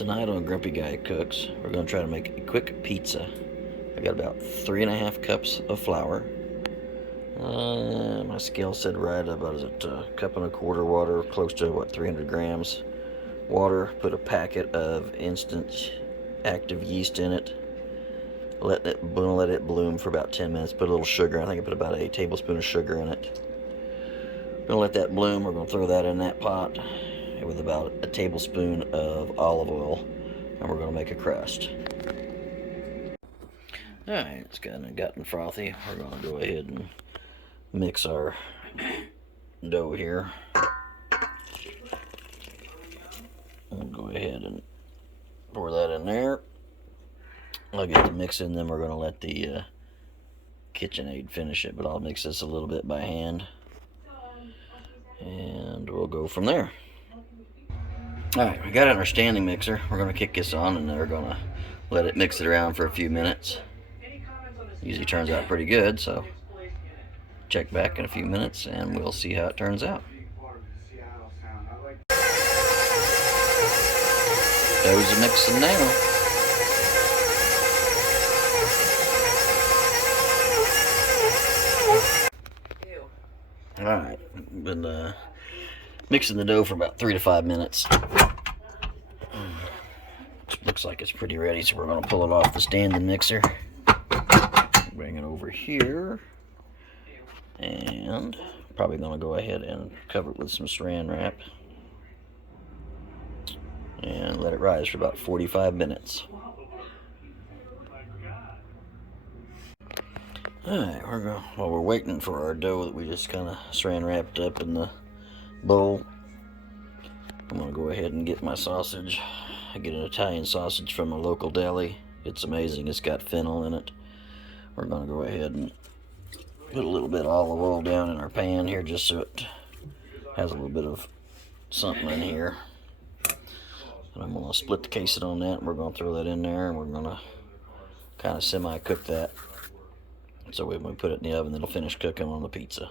Tonight on Grumpy Guy Cooks, we're going to try to make a quick pizza. I got about 3.5 cups of flour. My scale said right about a cup and a quarter water, close to 300 grams. Water, put a packet of instant active yeast in it. Let it bloom for about 10 minutes. Put a little sugar. I think I put about a tablespoon of sugar in it. We're going to let that bloom. We're going to throw that in that pot with about a tablespoon of olive oil, and we're going to make a crust. Alright, it's kind of gotten frothy. We're going to go ahead and mix our dough here. We'll go ahead and pour that in there. I'll get the mix in, then we're going to let the KitchenAid finish it, but I'll mix this a little bit by hand, and we'll go from there. Alright, we got it in our standing mixer. We're going to kick this on, and then we're going to let it mix it around for a few minutes. Usually turns out pretty good, so check back in a few minutes and we'll see how it turns out. Dough's mixing now. Alright, been mixing the dough for about 3 to 5 minutes. Looks like it's pretty ready, so we're going to pull it off the standing mixer. Bring it over here. And probably going to go ahead and cover it with some saran wrap. And let it rise for about 45 minutes. Alright, while we're waiting for our dough that we just kind of saran wrapped up in the bowl, I'm going to go ahead and get my sausage. I get an Italian sausage from a local deli. It's amazing. It's got fennel in it. We're going to go ahead and put a little bit of olive oil down in our pan here just so it has a little bit of something in here. And I'm going to split the casing on that, and we're going to throw that in there, and we're going to kind of semi-cook that. So when we put it in the oven, it'll finish cooking on the pizza.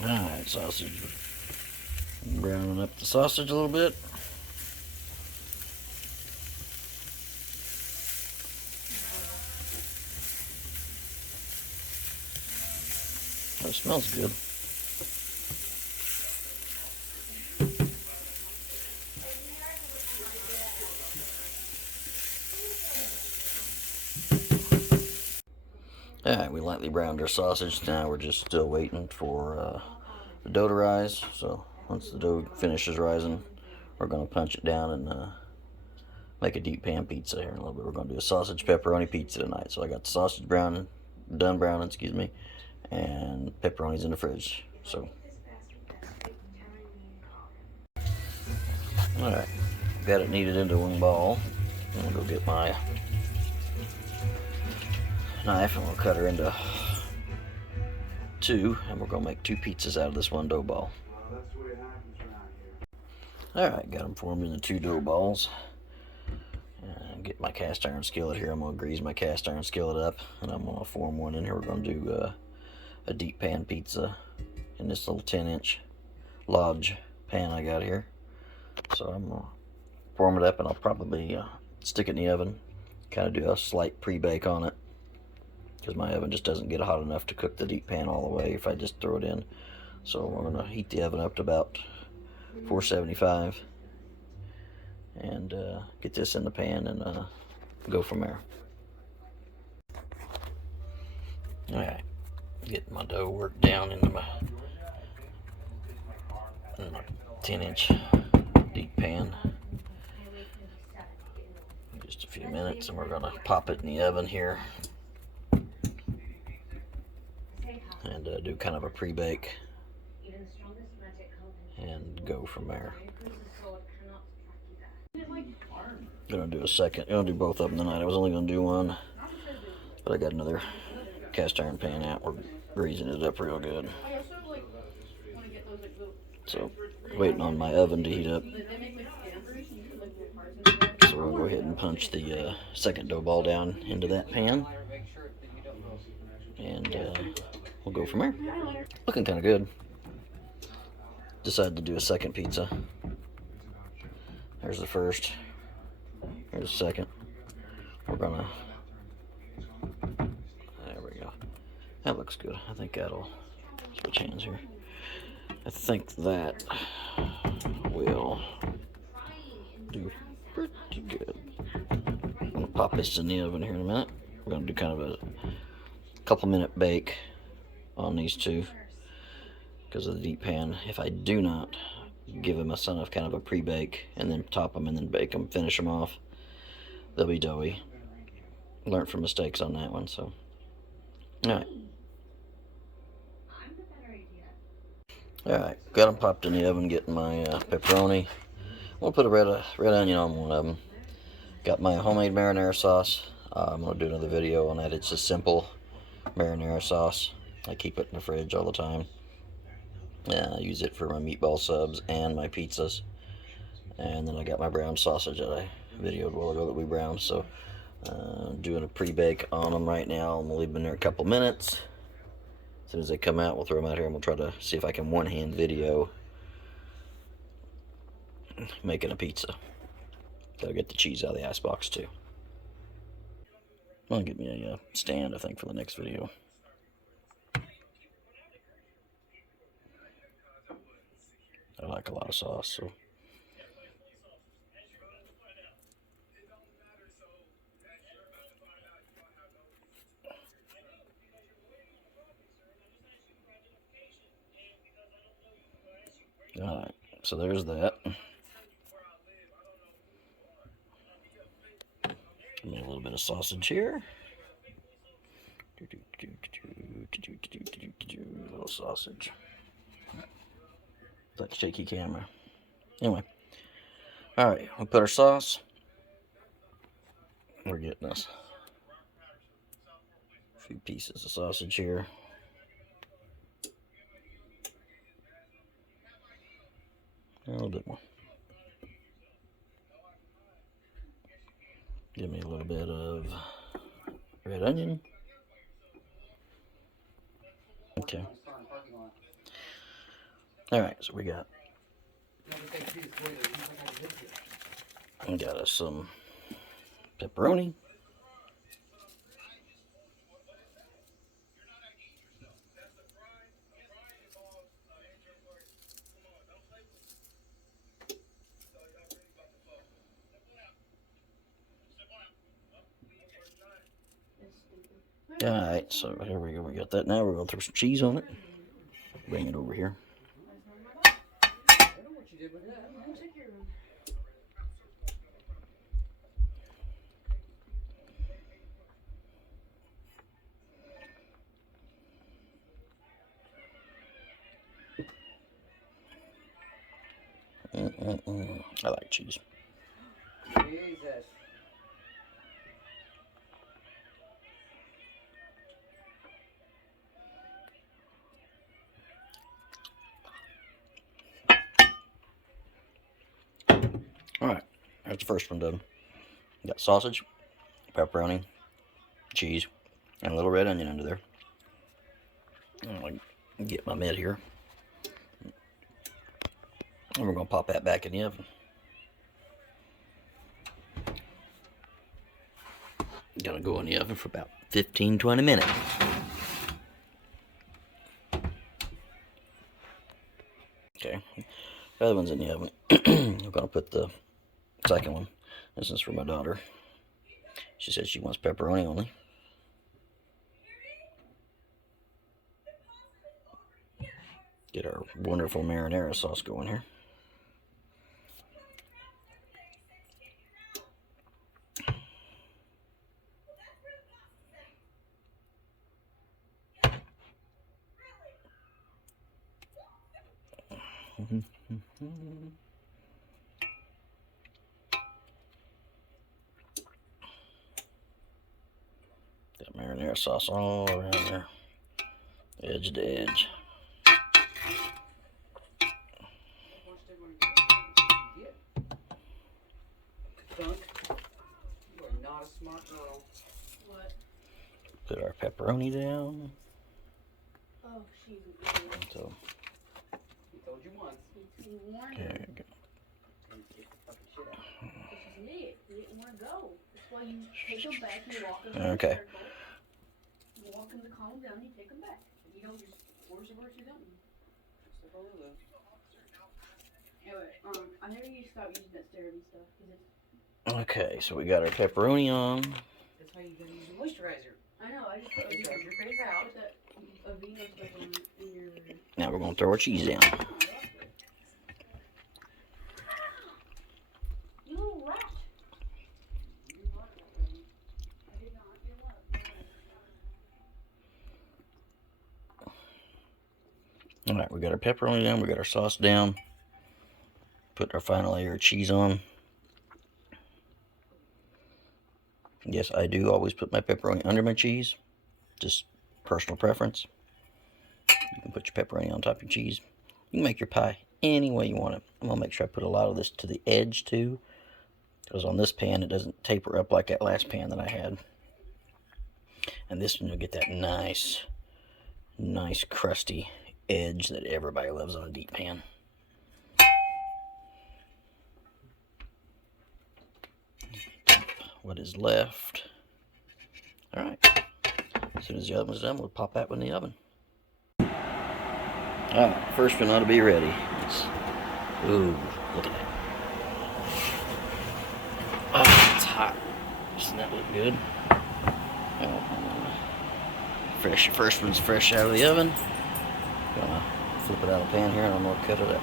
Alright, sausage. Browning up the sausage a little bit. That smells good. Alright, we lightly browned our sausage. Now we're just still waiting for the dough to rise. So once the dough finishes rising, we're going to punch it down and make a deep pan pizza here in a little bit. We're going to do a sausage pepperoni pizza tonight. So I got the sausage done browning, and pepperoni's in the fridge. So, alright, got it kneaded into one ball. I'm going to go get my knife and we'll cut her into 2, and we're going to make 2 pizzas out of this one dough ball. Alright, got them formed into 2 dough balls. Get my cast iron skillet here. I'm going to grease my cast iron skillet up, and I'm going to form one in here. We're going to do a deep pan pizza in this little 10-inch Lodge pan I got here. So I'm going to form it up, and I'll probably stick it in the oven, kind of do a slight pre-bake on it, because my oven just doesn't get hot enough to cook the deep pan all the way if I just throw it in. So we're going to heat the oven up to about 475 and get this in the pan and go from there. Alright, get my dough worked down into my 10-inch deep pan. Just a few minutes, and we're going to pop it in the oven here and do kind of a pre-bake and go from there. Gonna do a second. I'm gonna do both of them tonight. I was only gonna do one, but I got another cast iron pan out. We're greasing it up real good. So, waiting on my oven to heat up. So we're gonna go ahead and punch the second dough ball down into that pan, and we'll go from there. Looking kind of good. Decided to do a second pizza. There's the first. Here's the second. We're gonna. There we go. That looks good. I think that'll switch hands here. I think that will do pretty good. I'm gonna pop this in the oven here in a minute. We're gonna do kind of a couple-minute bake on these two because of the deep pan. If I do not give them a son of kind of a pre-bake and then top them and then bake them, finish them off, they'll be doughy. Learned from mistakes on that one, so. Alright. Alright, got them popped in the oven, getting my pepperoni. I'm going to put a red onion on one of them. Got my homemade marinara sauce. I'm going to do another video on that. It's a simple marinara sauce. I keep it in the fridge all the time. I use it for my meatball subs and my pizzas. And then I got my brown sausage that I videoed a while ago that we browned. So, doing a pre-bake on them right now. I'm going to leave them in there a couple minutes. As soon as they come out, we'll throw them out here and we'll try to see if I can one-hand video making a pizza. Gotta get the cheese out of the icebox too. I'll get me a stand, I think, for the next video. I like a lot of sauce, so. Alright, so there's that. Give me a little bit of sausage here. A little sausage. That shaky camera. Anyway. Alright, we put our sauce. We're getting us a few pieces of sausage here. A little bit more. Give me a little bit of red onion. Okay. Alright, so we got us some pepperoni. Alright, so here we go. We got that now. We're going to throw some cheese on it. Bring it over here. I like cheese. Jesus. Alright, that's the first one done. Got sausage, pepperoni, cheese, and a little red onion under there. I'm going to get my mitt here. And we're going to pop that back in the oven. Gonna go in the oven for about 15-20 minutes. Okay, the other one's in the oven. I'm gonna put the second one. This is for my daughter. She said she wants pepperoni only. Get our wonderful marinara sauce going here. That marinara sauce all around there, edge to edge. Dunk, you are not a smart girl. What? Put our pepperoni down. Oh, she's an idiot. So He told you once. He warned there him. you go. and get the fucking shit out. This is an idiot. He didn't want to go. That's why you take him back and you walk him Okay. in a circle. You walk him to calm him down, you take him back. You don't just force him where you don't. Just like all of those. Anyway, I never used to stop using that CeraVe stuff because it's. Okay, so we got our pepperoni on. That's why you gotta use a moisturizer. I know. I just put It dries your face out. put that Aveeno stuff on in your. Now we're gonna throw our cheese down. Oh, I love it. You little rat. You like that, baby. I did not. You love. Alright, we got our pepperoni down, we got our sauce down. Put our final layer of cheese on. Yes, I do always put my pepperoni under my cheese. Just personal preference. You can put your pepperoni on top of your cheese. You can make your pie any way you want it. I'm going to make sure I put a lot of this to the edge too. Because on this pan, it doesn't taper up like that last pan that I had. And this one, you'll get that nice crusty edge that everybody loves on a deep pan. What is left. Alright. As soon as the oven's done, we'll pop that one in the oven. Alright, first one ought to be ready. Ooh, look at that. Oh, it's hot. Doesn't that look good? Oh, fresh. First one's fresh out of the oven. Gonna flip it out of the pan here and I'm gonna cut it up.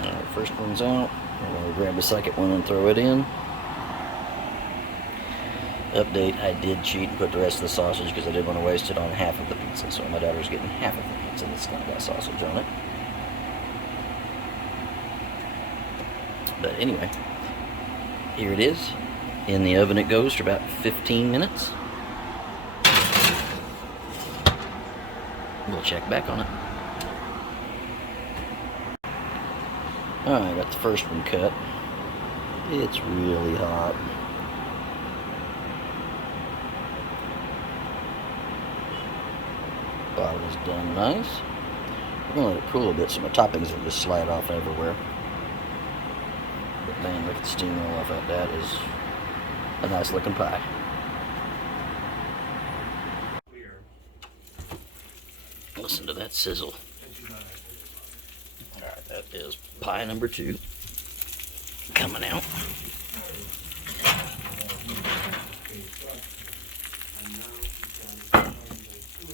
Alright, first one's out. We're gonna grab the second one and throw it in. Update, I did cheat and put the rest of the sausage because I didn't want to waste it on half of the pizza. So my daughter's getting half of the pizza that's kind of got sausage on it. But anyway, here it is. In the oven it goes for about 15 minutes. We'll check back on it. Alright, got the first one cut. It's really hot. Bottom is done nice. We're going to let it cool a bit so my toppings will just slide off everywhere. But man, look at the steam roll off that. That is a nice looking pie. Listen to that sizzle. Alright, that is pie number 2 coming out.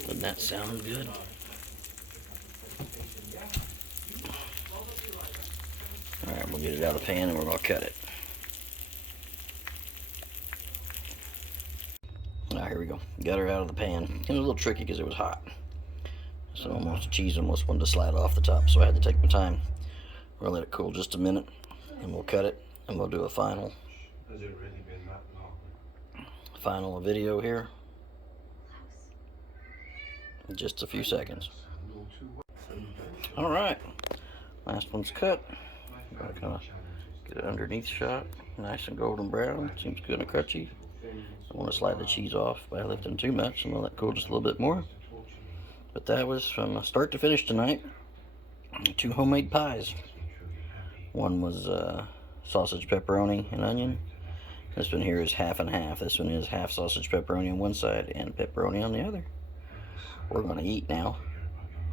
Doesn't that sound good? Alright, we'll get it out of the pan and we're going to cut it. Alright, here we go. Got her out of the pan. It was a little tricky because it was hot. So almost the cheese almost wanted to slide off the top, so I had to take my time. We'll let it cool just a minute and we'll cut it and we'll do a final video here. In just a few seconds. Alright, last one's cut. Gotta kind of get it underneath shot, nice and golden brown. Seems good and crunchy. I want to slide the cheese off by lifting too much and let it cool just a little bit more. But that was from start to finish tonight. 2 homemade pies. One was sausage, pepperoni, and onion. This one here is half and half. This one is half sausage, pepperoni on one side and pepperoni on the other. We're going to eat now.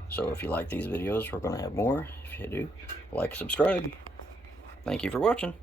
So if you like these videos, we're going to have more. If you do, like, subscribe. Thank you for watching.